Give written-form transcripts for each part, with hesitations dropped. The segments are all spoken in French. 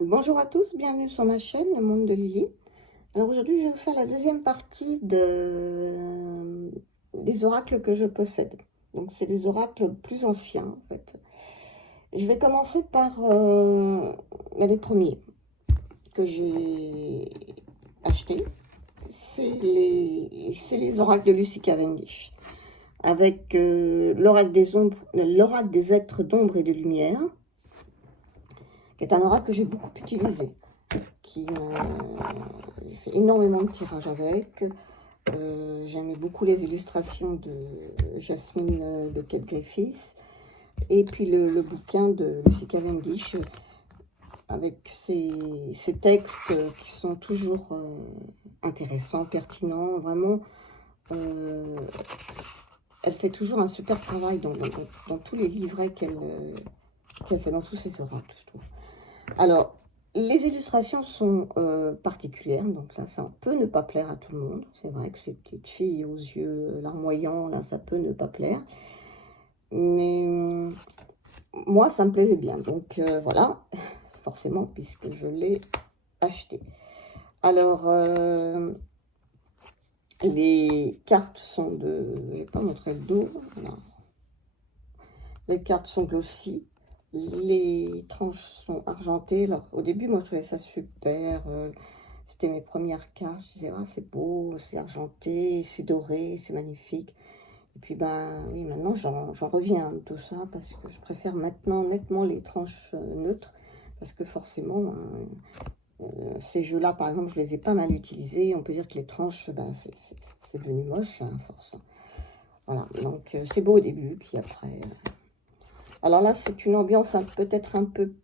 Bonjour à tous, bienvenue sur ma chaîne, Le Monde de Lily. Alors aujourd'hui, je vais vous faire la deuxième partie des oracles que je possède. Donc c'est des oracles plus anciens en fait. Je vais commencer par les premiers que j'ai achetés. C'est les oracles de Lucy Cavendish. Avec l'oracle des ombres, l'oracle des êtres d'ombre et de lumière, qui est un oracle que j'ai beaucoup utilisé. Qui m'a fait énormément de tirages avec. J'aimais beaucoup les illustrations de Jasmine Beckett-Griffiths et puis le bouquin de Lucy Cavendish avec ses textes qui sont toujours intéressants, pertinents, vraiment. Elle fait toujours un super travail dans tous les livrets qu'elle fait dans tous ses oracles, je trouve. Alors, les illustrations sont particulières, donc là, ça peut ne pas plaire à tout le monde. C'est vrai que ces petites filles aux yeux larmoyants, là, ça peut ne pas plaire. Mais moi, ça me plaisait bien. Donc voilà, forcément, puisque je l'ai acheté. Alors, les cartes sont de... Je ne vais pas montrer le dos. Voilà. Les cartes sont glossy. Les tranches sont argentées. Alors, au début, moi, je trouvais ça super. C'était mes premières cartes. Je disais, ah, c'est beau, c'est argenté, c'est doré, c'est magnifique. Et puis, ben, oui, maintenant, j'en reviens de tout ça parce que je préfère maintenant nettement les tranches neutres. Parce que forcément, ces jeux-là, par exemple, je les ai pas mal utilisés. On peut dire que les tranches, ben, c'est devenu moche à force. Voilà, donc c'est beau au début, puis après... Alors là, c'est une ambiance peut-être un peu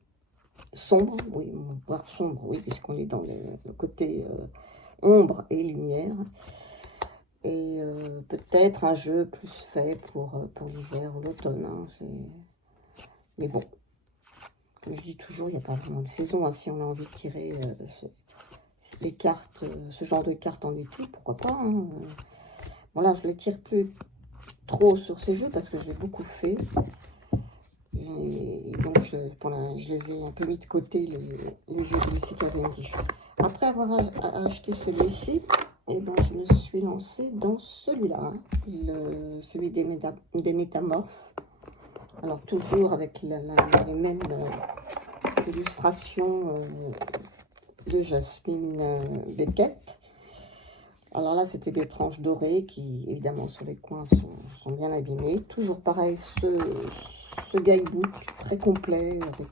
sombre, oui, voire sombre, oui, puisqu'on est dans le côté ombre et lumière. Et peut-être un jeu plus fait pour l'hiver ou l'automne. Hein, mais bon, comme je dis toujours, il n'y a pas vraiment de saison. Hein, si on a envie de tirer les cartes, ce genre de cartes en été, pourquoi pas. Hein. Bon là, je ne les tire plus trop sur ces jeux parce que je l'ai beaucoup fait. Et donc, je les ai un peu mis de côté, les jeux de Lucy Cavendish. Après avoir acheté celui-ci, et ben, je me suis lancée dans celui-là, hein, celui des métamorphes. Alors, toujours avec les mêmes illustrations de Jasmine Beckett. Alors là, c'était des tranches dorées qui, évidemment, sur les coins sont bien abîmées. Toujours pareil, ce guidebook très complet avec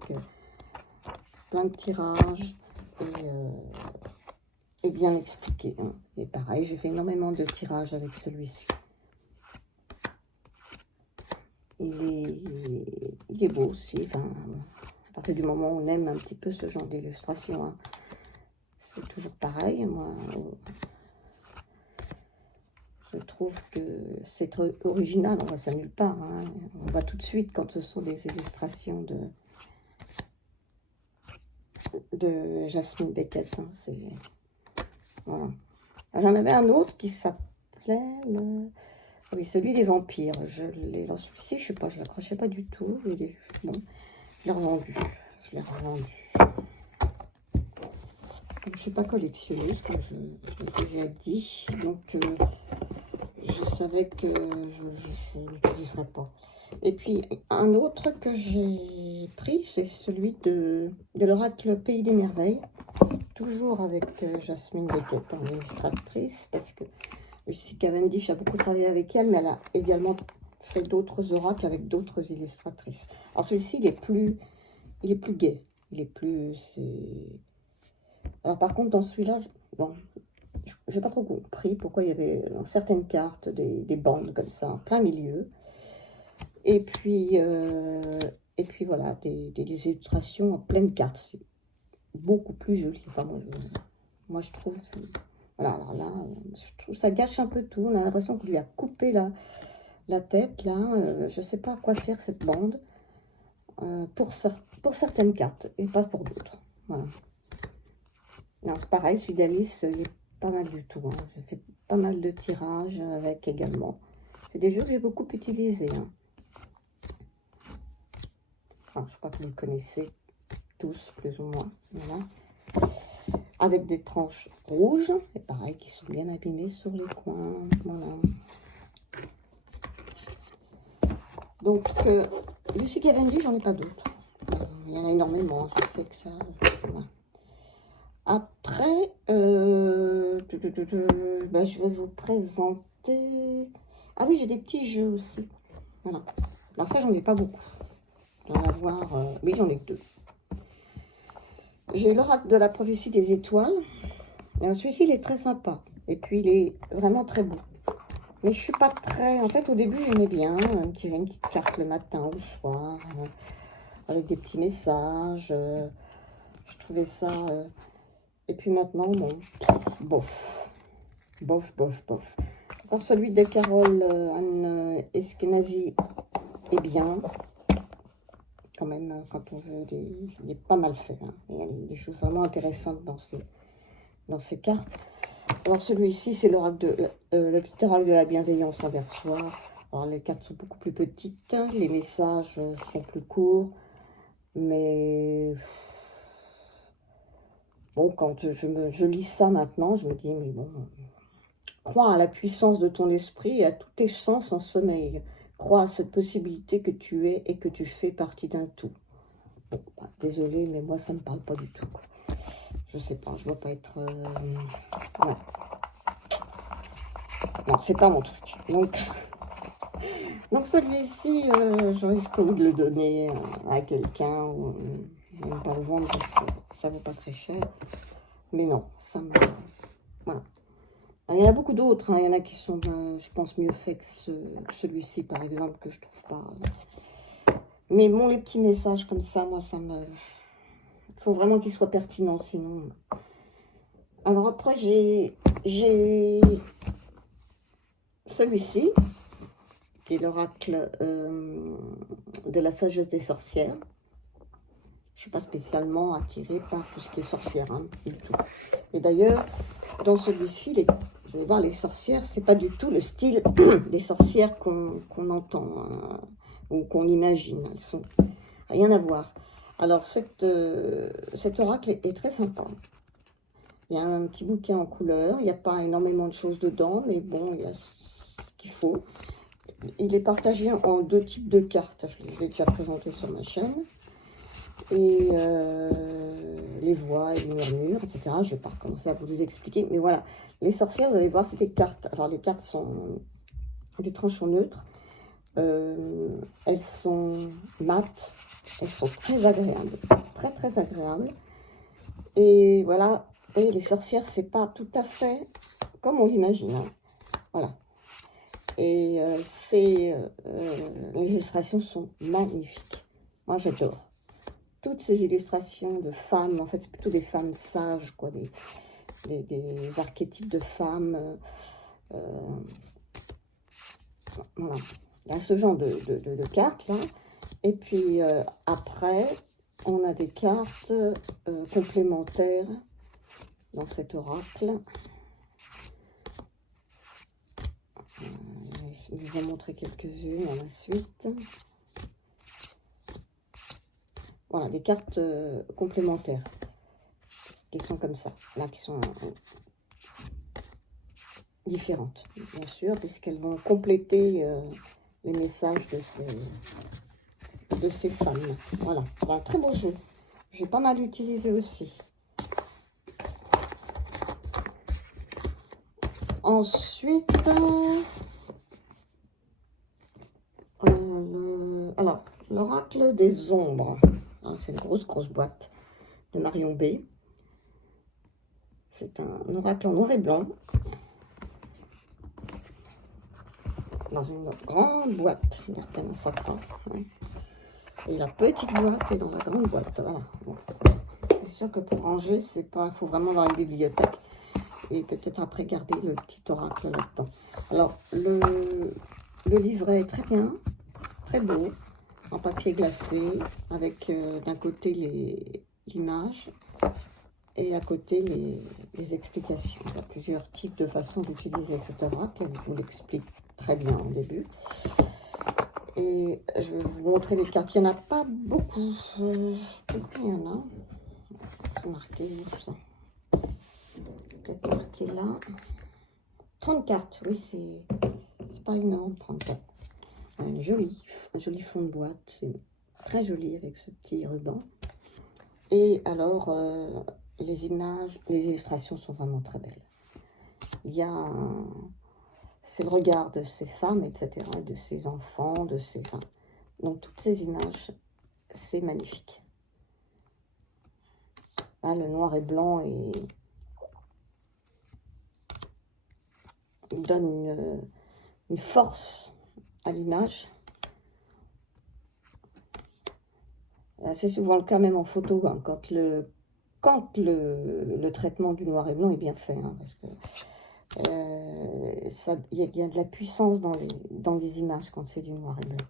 plein de tirages et bien expliqué. Hein. Et pareil, j'ai fait énormément de tirages avec celui-ci. Il est beau aussi. Enfin, à partir du moment où on aime un petit peu ce genre d'illustration, hein, c'est toujours pareil. Moi, je trouve que c'est très original, on voit ça nulle part. Hein. On voit tout de suite quand ce sont des illustrations de Jasmine Beckett. Hein. Voilà. J'en avais un autre qui s'appelait oui, celui des vampires. Je l'ai dans celui-ci, je sais pas, je l'accrochais pas du tout. Bon, je l'ai revendu. Je l'ai revendu. Je ne suis pas collectionneuse, comme je l'ai déjà dit. Donc, je savais que je ne l'utiliserais pas. Et puis, un autre que j'ai pris, c'est celui de l'oracle Pays des Merveilles. Toujours avec Jasmine Beckett en illustratrice, parce que Lucy Cavendish a beaucoup travaillé avec elle, mais elle a également fait d'autres oracles avec d'autres illustratrices. Alors celui-ci, il est plus gai. Il est plus... Alors par contre, dans celui-là, bon, j'ai pas trop compris pourquoi il y avait dans certaines cartes des bandes comme ça, en plein milieu. Et puis voilà, des illustrations en pleine carte. C'est beaucoup plus joli. Enfin, moi je trouve... Voilà, alors là, je trouve ça gâche un peu tout. On a l'impression qu'on lui a coupé la tête, là. Je ne sais pas à quoi sert cette bande pour certaines cartes et pas pour d'autres. Voilà. Non, c'est pareil, celui d'Alice, il est pas mal du tout. Hein. J'ai fait pas mal de tirages avec également. C'est des jeux que j'ai beaucoup utilisés. Hein. Enfin, je crois que vous le connaissez tous, plus ou moins. Voilà. Avec des tranches rouges, et pareil, qui sont bien abîmées sur les coins. Voilà. Donc, Lucie Cavendish, j'en ai pas d'autres. Il y en a énormément, je sais que ça... Voilà. Après, bah, je vais vous présenter... Ah oui, j'ai des petits jeux aussi. Voilà. Alors ça, j'en ai pas beaucoup. J'en ai avoir... oui, j'en ai que 2. J'ai l'oracle de la prophétie des étoiles. Celui-ci, il est très sympa. Et puis, il est vraiment très beau. Mais je suis pas très... En fait, au début, j'aimais bien tirer une petite carte le matin ou le soir, avec des petits messages. Je trouvais ça... Et puis maintenant, bon, bof. Bof, bof, bof. Alors, celui de Carole Anne Eskenazi est bien. Quand même, quand on veut, il est pas mal fait. Hein. Il y a des choses vraiment intéressantes dans ces cartes. Alors, celui-ci, c'est l'oracle de le petit oracle de la bienveillance envers soi. Alors, les cartes sont beaucoup plus petites. Les messages sont plus courts. Mais... Bon, quand je lis ça maintenant, je me dis, mais bon, crois à la puissance de ton esprit et à tous tes sens en sommeil. Crois à cette possibilité que tu es et que tu fais partie d'un tout. Bon, bah, désolée, mais moi, ça ne me parle pas du tout. Quoi. Je sais pas, je ne dois pas être... Ouais. Non, c'est pas mon truc. Donc celui-ci, je risque de le donner à quelqu'un ou je ne vais pas le vendre parce que ça ne vaut pas très cher. Mais non, ça me... Voilà. Alors, il y en a beaucoup d'autres. Hein. Il y en a qui sont, je pense, mieux faits que celui-ci, par exemple, que je trouve pas... Mais bon, les petits messages comme ça, moi, ça me... Il faut vraiment qu'ils soient pertinents, sinon... Alors après, j'ai celui-ci, qui est l'oracle de la sagesse des sorcières. Je ne suis pas spécialement attirée par tout ce qui est sorcière, hein, du tout. Et d'ailleurs, dans celui-ci, vous allez voir, les sorcières, c'est pas du tout le style des sorcières qu'on entend hein, ou qu'on imagine. Elles sont rien à voir. Alors, cet oracle est très sympa. Il y a un petit bouquet en couleur. Il n'y a pas énormément de choses dedans, mais bon, il y a ce qu'il faut. Il est partagé en 2 types de cartes. Je l'ai déjà présenté sur ma chaîne. Et les voix et les murmures, etc. Je ne vais pas recommencer à vous les expliquer. Mais voilà, les sorcières, vous allez voir, c'est des cartes. Alors, les cartes sont... Les tranches sont neutres. Elles sont mates. Elles sont très agréables. Très, très agréables. Et voilà, et les sorcières, c'est pas tout à fait comme on l'imagine. Hein. Voilà. Et les illustrations sont magnifiques. Moi, j'adore. Toutes ces illustrations de femmes, en fait, c'est plutôt des femmes sages, quoi, des archétypes de femmes. Voilà. Il y a ce genre de cartes, là. Et puis, après, on a des cartes complémentaires dans cet oracle. Je vais vous montrer quelques-unes à la suite. Voilà, des cartes complémentaires qui sont comme ça, là, qui sont différentes, bien sûr, puisqu'elles vont compléter les messages de ces femmes. Voilà, c'est un très beau jeu. J'ai pas mal utilisé aussi. Ensuite, alors, l'oracle des ombres. C'est une grosse boîte de Marion B. C'est un oracle en noir et blanc. Dans une grande boîte d'arcana sacra. Et la petite boîte est dans la grande boîte. Voilà. Bon, c'est sûr que pour ranger, c'est pas. Il faut vraiment avoir une bibliothèque. Et peut-être après garder le petit oracle là-dedans. Alors, le livret est très bien, très beau, en papier glacé, avec d'un côté l'image et à côté les explications. Il y a plusieurs types de façons d'utiliser cet oracle, elle vous l'explique très bien au début. Et je vais vous montrer les cartes. Il n'y en a pas beaucoup. Peut-être qu'il y en a. C'est marqué tout ça. Peut-être marqué là. 30 cartes, oui, c'est pas énorme, 30 cartes. Un joli fond de boîte. C'est très joli avec ce petit ruban. Et alors, les images, les illustrations sont vraiment très belles. Il y a c'est le regard de ces femmes, etc., de ces enfants, de ces... Enfin, donc, toutes ces images, c'est magnifique. Là, le noir et blanc donne une force à l'image. C'est souvent le cas même en photo, hein, quand le traitement du noir et blanc est bien fait, hein, parce que il y a de la puissance dans les images quand c'est du noir et blanc.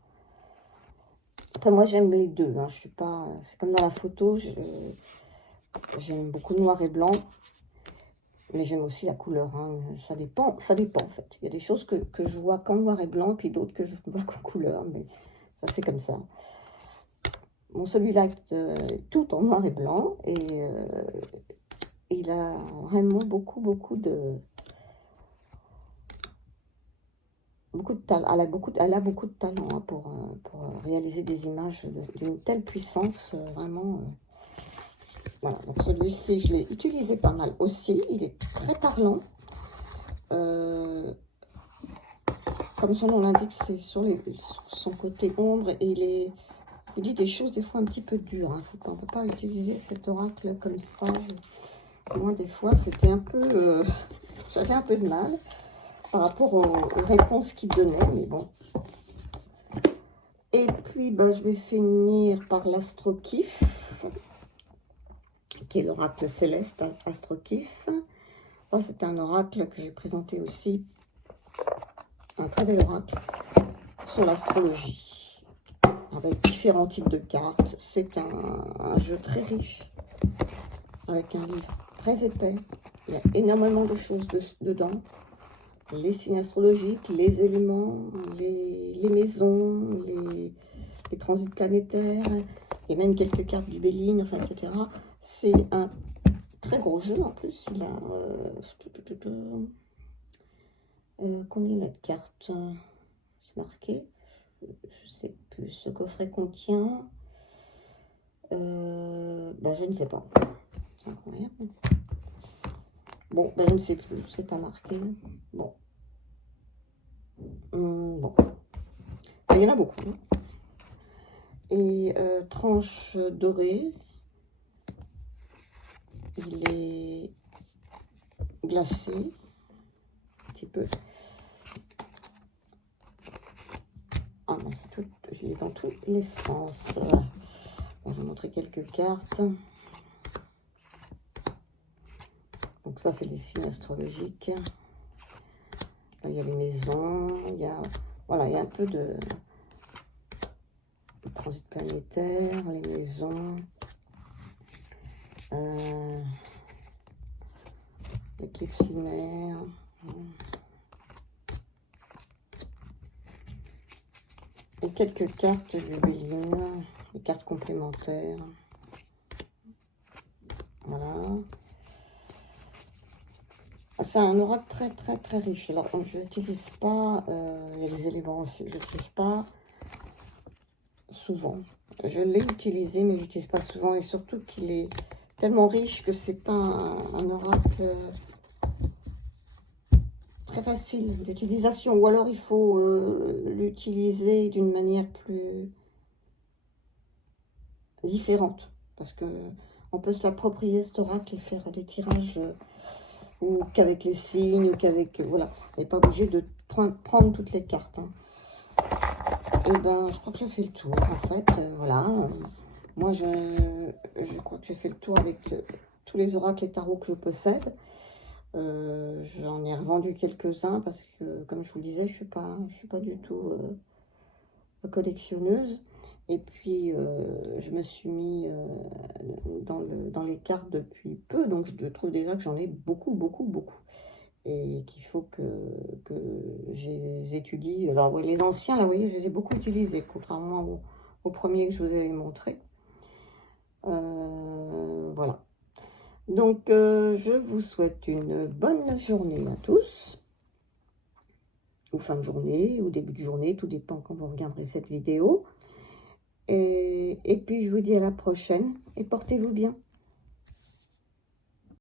Après, moi, j'aime les deux. Hein, je suis pas... C'est comme dans la photo, j'aime beaucoup noir et blanc, mais j'aime aussi la couleur. Hein, ça dépend en fait. Il y a des choses que je vois qu'en noir et blanc, puis d'autres que je vois qu'en couleur, mais ça, c'est comme ça. Bon, celui-là est tout en noir et blanc, et il a vraiment beaucoup de talent. Elle a beaucoup de talent, hein, pour réaliser des images d'une telle puissance, vraiment. Voilà, donc celui-ci, je l'ai utilisé pas mal aussi. Il est très parlant. Comme son nom l'indique, c'est sur son côté ombre, et il dit des choses des fois un petit peu dures. Hein. On ne peut pas utiliser cet oracle comme ça. Moi, des fois, c'était un peu... j'avais un peu de mal par rapport aux réponses qu'il donnait, mais bon. Et puis, ben, je vais finir par l'Astrokif, qui est l'oracle céleste Astrokif. Ça, c'est un oracle que j'ai présenté aussi, un très bel oracle sur l'astrologie, avec différents types de cartes. C'est un jeu très riche, avec un livre très épais. Il y a énormément de choses dedans. Les signes astrologiques, les éléments, les maisons, les transits planétaires, et même quelques cartes du Béline, enfin, etc. C'est un très gros jeu en plus. Il a combien de cartes? C'est marqué. Je ne sais plus. Ce coffret contient... ben, je ne sais pas. C'est incroyable. Bon, ben, je ne sais plus. C'est pas marqué. Bon. Bon. Il y en a beaucoup. Et tranche dorée. Il est glacé. Un petit peu. Ah ben, il est dans tous les sens. Bon, je vais montrer quelques cartes. Donc ça, c'est des signes astrologiques. Là, il y a les maisons. Voilà, il y a un peu de transit planétaire, les maisons. L'éclipse lunaire. Et quelques cartes du Béline, les cartes complémentaires. Voilà. C'est un oracle très riche. Alors, je n'utilise pas, il y a les éléments aussi, je n'utilise pas souvent. Je l'ai utilisé, mais je n'utilise pas souvent, et surtout qu'il est tellement riche que c'est pas un oracle très facile d'utilisation, ou alors il faut l'utiliser d'une manière plus différente, parce que on peut se l'approprier cet oracle et faire des tirages ou qu'avec les signes, ou qu'avec... voilà, on n'est pas obligé de prendre toutes les cartes. Hein. Et ben, je crois que j'ai fait le tour, en fait. Voilà. Moi, je crois que j'ai fait le tour avec tous les oracles et tarots que je possède. J'en ai revendu quelques-uns parce que, comme je vous le disais, je suis pas du tout collectionneuse. Et puis, je me suis mis dans les cartes depuis peu, donc je trouve déjà que j'en ai beaucoup. et qu'il faut que je les étudie. Alors, ouais, les anciens, là, vous voyez, je les ai beaucoup utilisés, contrairement au premier que je vous avais montré. Voilà. Donc, je vous souhaite une bonne journée à tous, ou fin de journée, ou début de journée, tout dépend quand vous regarderez cette vidéo. Et puis, je vous dis à la prochaine, et portez-vous bien.